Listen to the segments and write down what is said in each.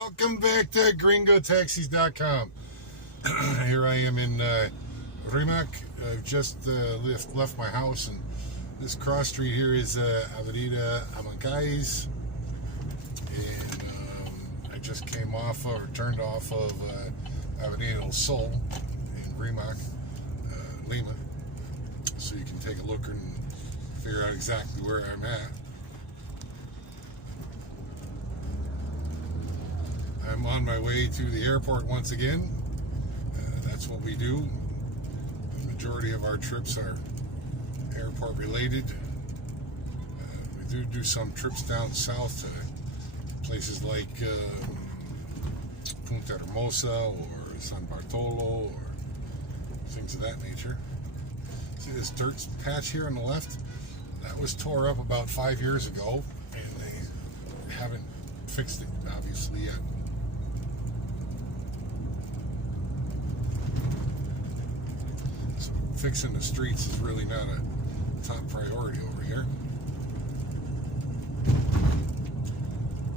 Welcome back to gringotaxis.com. Here I am in Rimac. I've just left my house, and this cross street here is Avenida Amancais, and I just came off or turned off of Avenida El Sol in Rimac, Lima, so you can take a look and figure out exactly where I'm at. I'm on my way to the airport once again. That's what we do. The majority of our trips are airport related. We do some trips down south to places like Punta Hermosa or San Bartolo or things of that nature. See this dirt patch here on the left? That was tore up about 5 years ago, and they haven't fixed it obviously yet. Fixing the streets is really not a top priority over here.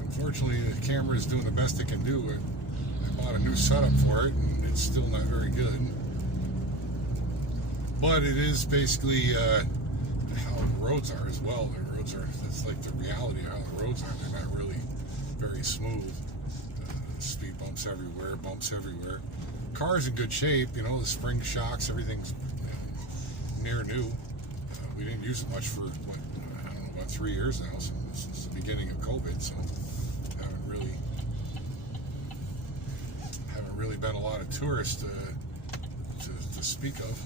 Unfortunately, the camera is doing the best it can do. I bought a new setup for it, and it's still not very good. But it is basically how the roads are as well. The roads are, that's like the reality of how the roads are. They're not really very smooth. Speed bumps everywhere. Car's in good shape, you know, the spring shocks, everything's near new. We didn't use it much for what, I don't know, about 3 years now, since the beginning of COVID, so haven't really been a lot of tourists to speak of.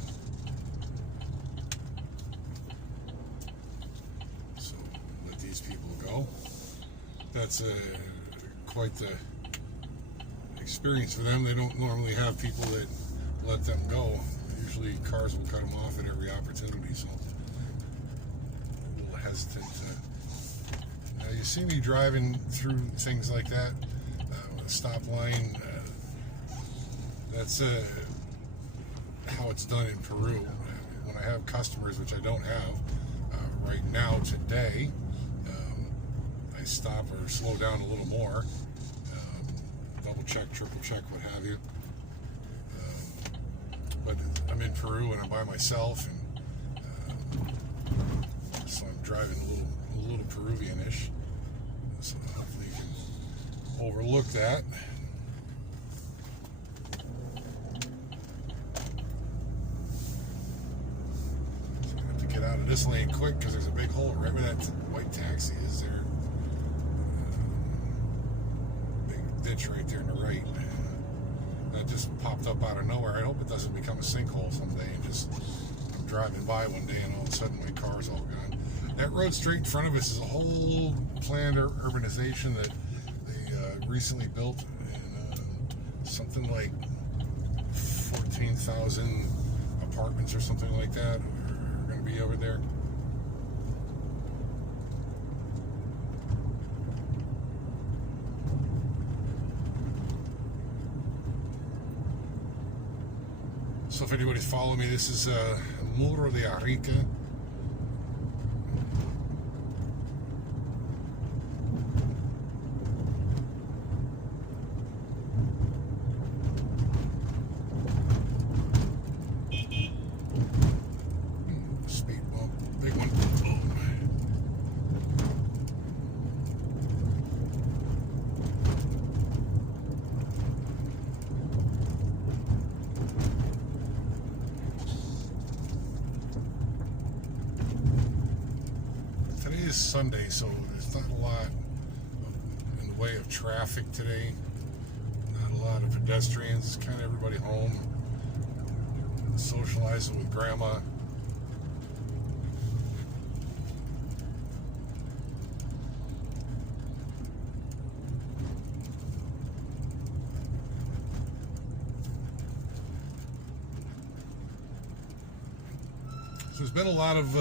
So let these people go. That's quite the experience for them. They don't normally have people that let them go. Usually cars will cut them off at every opportunity, so a little hesitant. Now you see me driving through things like that, a stop line. That's how it's done in Peru. When I have customers, which I don't have right now today, I stop or slow down a little more, double check, triple check, what have you. But I'm in Peru and I'm by myself, and so I'm driving a little Peruvian-ish. So hopefully you can overlook that. So I have to get out of this lane quick because there's a big hole right where that white taxi is there. Big ditch right there on the right. That just popped up out of nowhere. I hope it doesn't become a sinkhole someday and just I'm driving by one day and all of a sudden my car's all gone. That road straight in front of us is a whole planned urbanization that they recently built, and something like 14,000 apartments or something like that are going to be over there. So if anybody's following me, this is Muro de Arica. Speed bump, big one. Today is Sunday, so there's not a lot in the way of traffic today. Not a lot of pedestrians. It's kind of everybody home, socializing with grandma. So there's been a lot of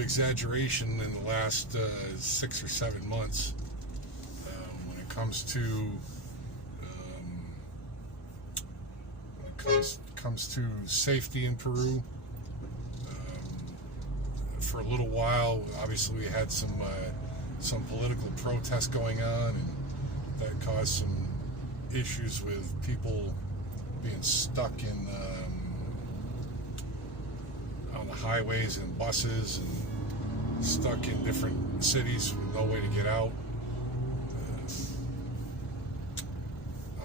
exaggeration in the last 6 or 7 months when it comes to safety in Peru. For a little while, obviously, we had some political protests going on, and that caused some issues with people being stuck in on the highways and buses and stuck in different cities with no way to get out.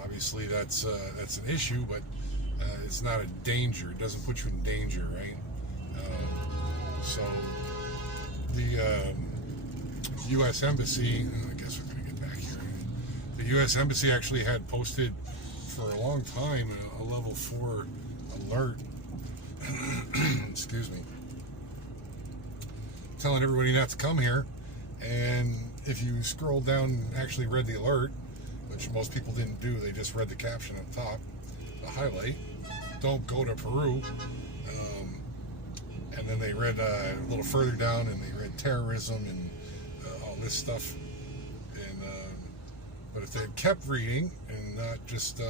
Obviously, that's an issue, but it's not a danger. It doesn't put you in danger, right? So the U.S. Embassy, I guess we're going to get back here. The U.S. Embassy actually had posted for a long time a level 4 alert, excuse me, telling everybody not to come here. And if you scroll down and actually read the alert, which most people didn't do, they just read the caption up top, the highlight, don't go to Peru. And then they read a little further down and they read terrorism and all this stuff. And but if they had kept reading and not just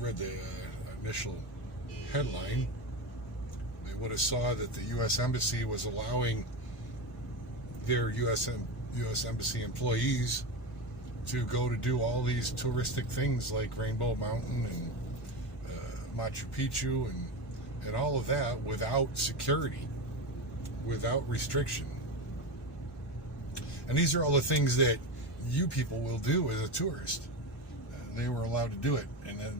read the initial headline, they would have saw that the U.S. Embassy was allowing their U.S. Embassy employees to go to do all these touristic things like Rainbow Mountain and Machu Picchu and all of that without security, without restriction. And these are all the things that you people will do as a tourist. They were allowed to do it,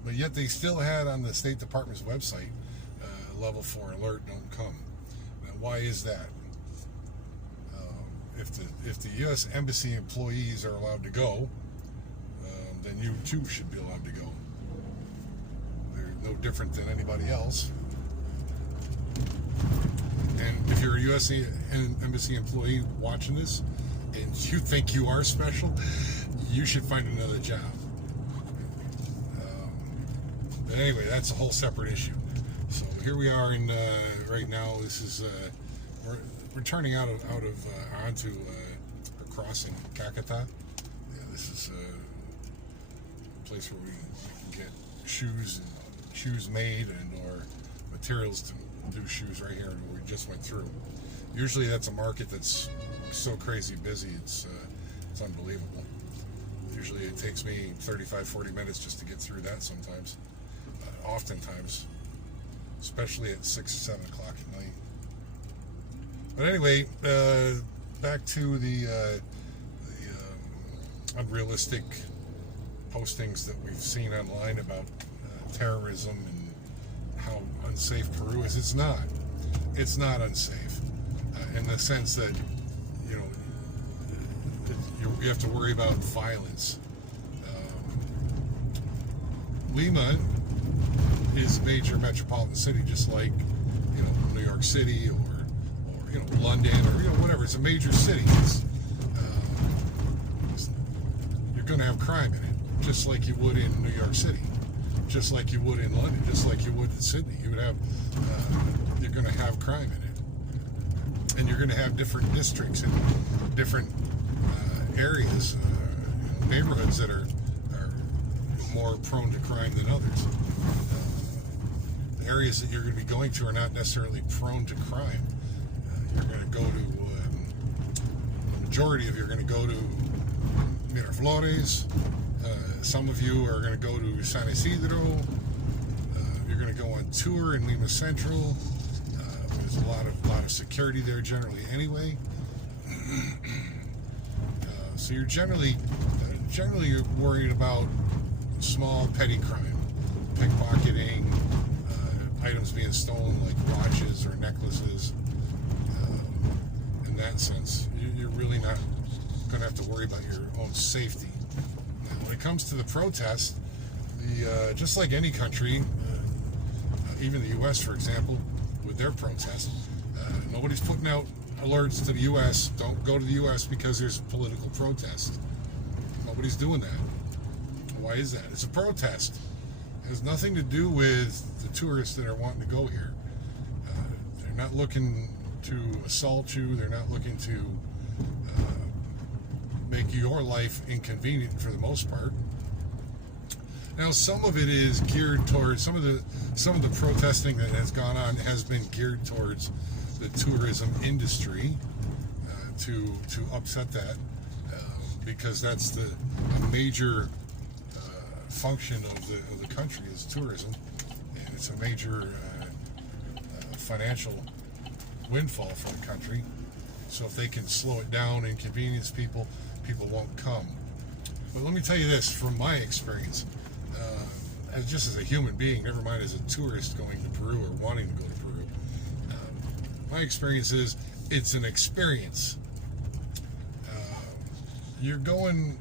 but yet they still had on the State Department's website level 4 alert, don't come. Now, why is that? If the U.S. Embassy employees are allowed to go, then you too should be allowed to go. They're no different than anybody else. And if you're a U.S. Embassy employee watching this and you think you are special, you should find another job. But anyway, that's a whole separate issue. So here we are in right now. This is we're turning out of onto a crossing, Kakata. Yeah, this is a place where we can get shoes made and or materials to do shoes right here where we just went through. Usually that's a market that's so crazy busy, it's unbelievable. Usually it takes me 35-40 minutes just to get through that sometimes. Oftentimes, especially at 6 or 7 o'clock at night. But anyway, back to the unrealistic postings that we've seen online about terrorism and how unsafe Peru is. It's not unsafe in the sense that you have to worry about violence. Lima is a major metropolitan city, just like New York City or London or whatever. It's a major city. You're going to have crime in it, just like you would in New York City, just like you would in London, just like you would in Sydney. You're going to have crime in it, and you're going to have different districts and different areas, neighborhoods that are more prone to crime than others. The areas that you're going to be going to are not necessarily prone to crime. You're going to go to, the majority of you are going to go to Miraflores. Some of you are going to go to San Isidro. You're going to go on tour in Lima Central. There's a lot of security there generally anyway. So you're generally you're worried about small petty crime, pickpocketing, items being stolen like watches or necklaces. In that sense, you're really not going to have to worry about your own safety. Now, when it comes to the protest, just like any country, even the U.S., for example, with their protest, nobody's putting out alerts to the U.S. Don't go to the U.S. because there's political protest. Nobody's doing that. Why is that? It's a protest. It has nothing to do with the tourists that are wanting to go here. They're not looking to assault you. They're not looking to make your life inconvenient for the most part. Now, some of it is geared towards some of the protesting that has gone on has been geared towards the tourism industry to upset that. because that's a major function of the country is tourism, and it's a major financial windfall for the country. So if they can slow it down and inconvenience people, people won't come. But let me tell you this, from my experience, as a human being, never mind as a tourist going to Peru or wanting to go to Peru, my experience is it's an experience. You're going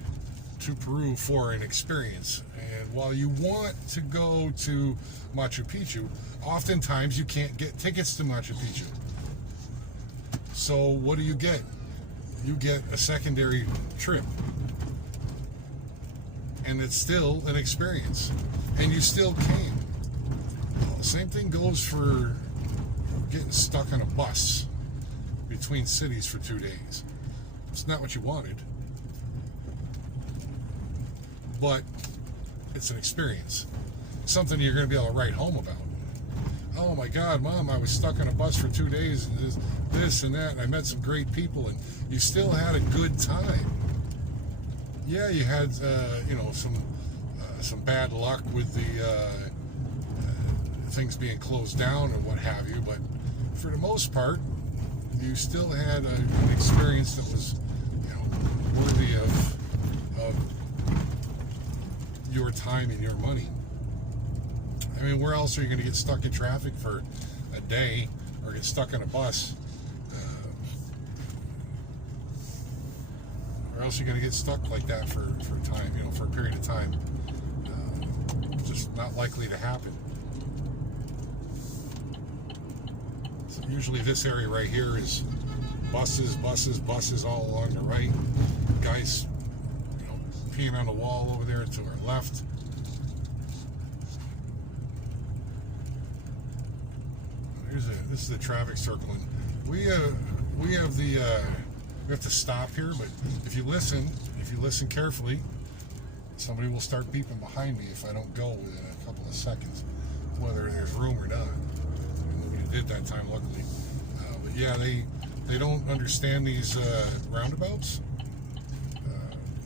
to Peru for an experience, and while you want to go to Machu Picchu, oftentimes you can't get tickets to Machu Picchu. So what do you get? You get a secondary trip, and it's still an experience, and you still came. Same thing goes for getting stuck on a bus between cities for 2 days. It's not what you wanted, but it's an experience, something you're going to be able to write home about. Oh my God, Mom, I was stuck on a bus for 2 days, and this and that, and I met some great people, and you still had a good time. Yeah, you had some bad luck with the things being closed down and what have you, but for the most part, you still had an experience that was, worthy of your time and your money. I mean, where else are you going to get stuck in traffic for a day or get stuck on a bus? Or else you're going to get stuck like that for time, for a period of time. Just not likely to happen. So usually this area right here is buses all along the right. Guys, peeing on the wall over there to our left. This is the traffic circle, and we have to stop here. But if you listen carefully, somebody will start beeping behind me if I don't go within a couple of seconds, whether there's room or not. Nobody did that time, luckily. But yeah, they don't understand these roundabouts,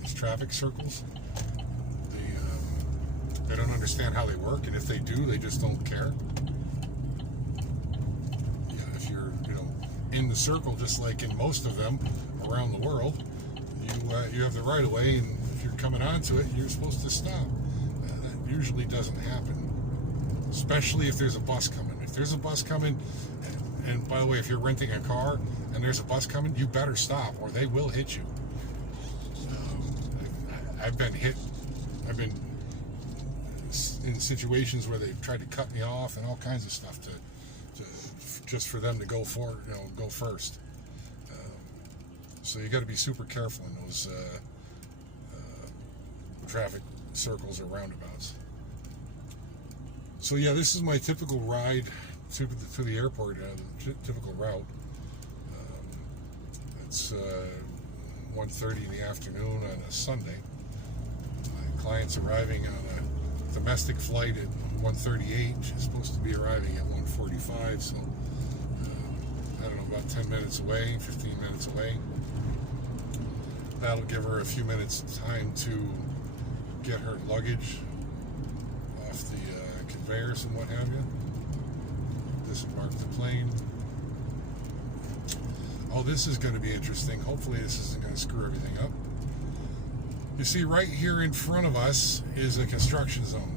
these traffic circles. They don't understand how they work, and if they do, they just don't care. In the circle, just like in most of them around the world, you have the right of way, and if you're coming onto it, you're supposed to stop. That usually doesn't happen, especially if there's a bus coming. If there's a bus coming, and by the way, if you're renting a car and there's a bus coming, you better stop or they will hit you. I've been hit. I've been in situations where they've tried to cut me off and all kinds of stuff to just for them to go first. So you got to be super careful in those traffic circles or roundabouts. So yeah, this is my typical ride to the airport, typical route. It's 1:30 in the afternoon on a Sunday. My client's arriving on a domestic flight at 1:38. She's supposed to be arriving at 1:45, so I don't know, about 10 minutes away, 15 minutes away. That'll give her a few minutes time to get her luggage off the conveyors and what have you. Disembark the plane. Oh, this is going to be interesting. Hopefully this isn't going to screw everything up. You see, right here in front of us is a construction zone.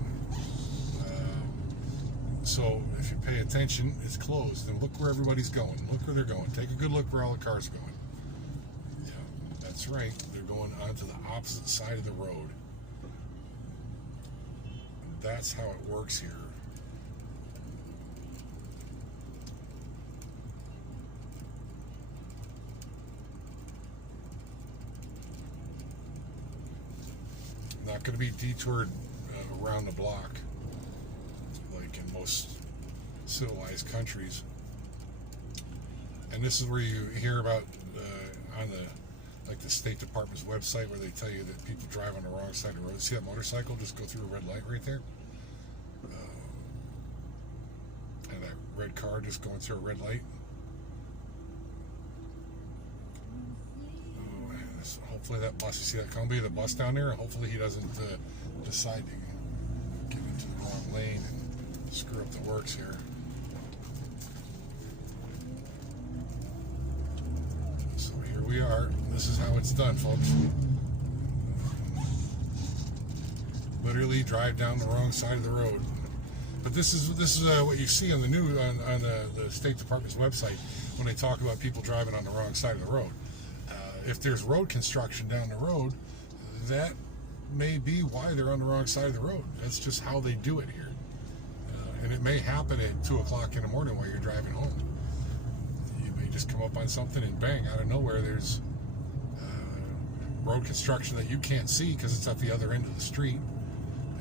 So if you pay attention, it's closed. And look where everybody's going. Look where they're going. Take a good look where all the cars are going. Yeah, that's right. They're going onto the opposite side of the road. That's how it works here. Not going to be detoured around the block like in most civilized countries. And this is where you hear about on the State Department's website, where they tell you that people drive on the wrong side of the road. See that motorcycle just go through a red light right there? And that red car just going through a red light. Oh, So hopefully that bus, you see that combi, the bus down there, hopefully he doesn't decide to get into the wrong lane and screw up the works here. So here we are. This is how it's done, folks. Literally drive down the wrong side of the road. But this is what you see on the news on the State Department's website when they talk about people driving on the wrong side of the road. If there's road construction down the road, that may be why they're on the wrong side of the road. That's just how they do it here. And it may happen at 2 o'clock in the morning while you're driving home. You may just come up on something and bang, out of nowhere there's road construction that you can't see because it's at the other end of the street,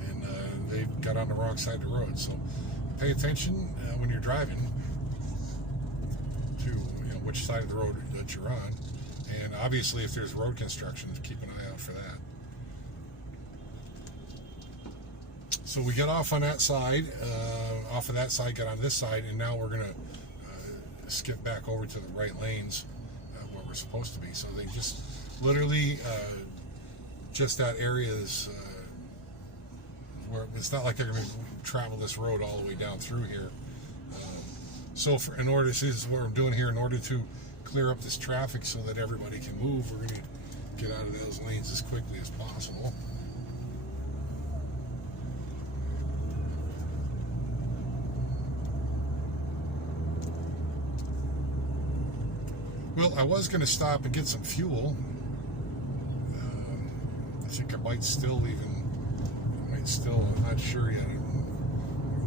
and they got on the wrong side of the road. So pay attention when you're driving to which side of the road that you're on. And obviously, if there's road construction, keep an eye out for that. So we get off on that side, off of that side, got on this side, and now we're going to skip back over to the right lanes where we're supposed to be. So they just literally, just that area is where it's not like they're going to travel this road all the way down through here. So this is what I'm doing here, in order to clear up this traffic so that everybody can move, we're going to get out of those lanes as quickly as possible. Well, I was going to stop and get some fuel. I think I might still, I'm not sure yet.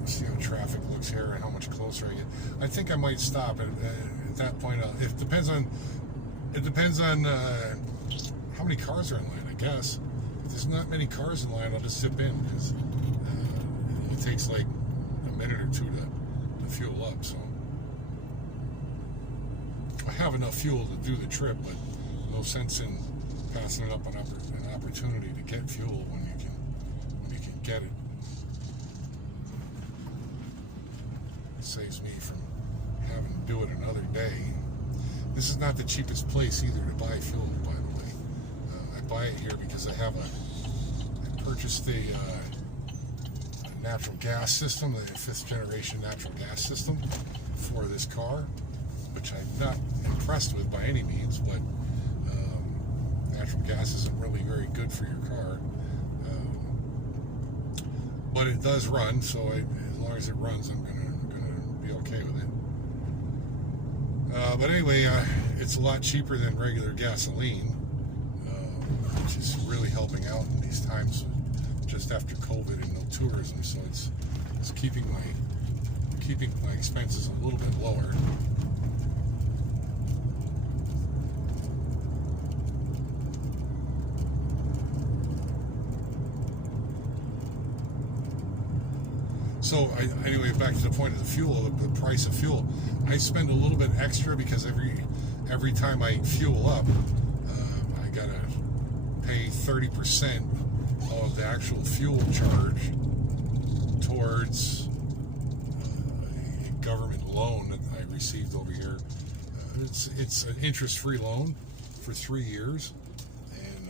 See how traffic looks here and how much closer I get. I think I might stop at that point. It depends on how many cars are in line, I guess. If there's not many cars in line, I'll just zip in, because it takes like a minute or two to fuel up. So I have enough fuel to do the trip, but no sense in passing up an opportunity to get fuel when you can get it. Saves me from having to do it another day. This is not the cheapest place either to buy fuel, by the way. I buy it here because I purchased a natural gas system, the 5th generation natural gas system for this car, which I'm not impressed with by any means, but natural gas isn't really very good for your car. But it does run, so as long as it runs, I'm gonna be okay with it. But anyway, it's a lot cheaper than regular gasoline, which is really helping out in these times just after COVID and no tourism. So it's keeping my expenses a little bit lower. So anyway, back to the point of the fuel, the price of fuel. I spend a little bit extra because every time I fuel up, I gotta pay 30% of the actual fuel charge towards a government loan that I received over here. It's an interest-free loan for 3 years, and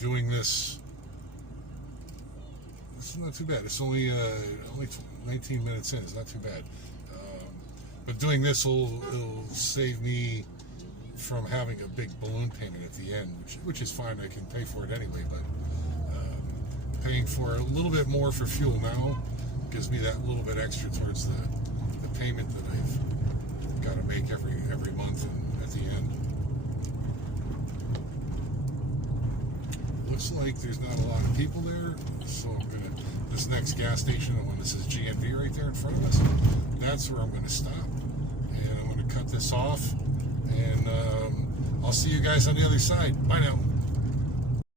doing this. It's not too bad. It's only 19 minutes in. It's not too bad. But doing this will save me from having a big balloon payment at the end, which is fine. I can pay for it anyway. But paying for a little bit more for fuel now gives me that little bit extra towards the payment that I've got to make every month and at the end. Looks like there's not a lot of people there, so I'm gonna, this next gas station, the one that says GNV right there in front of us, that's where I'm gonna stop, and I'm gonna cut this off, and I'll see you guys on the other side. Bye now.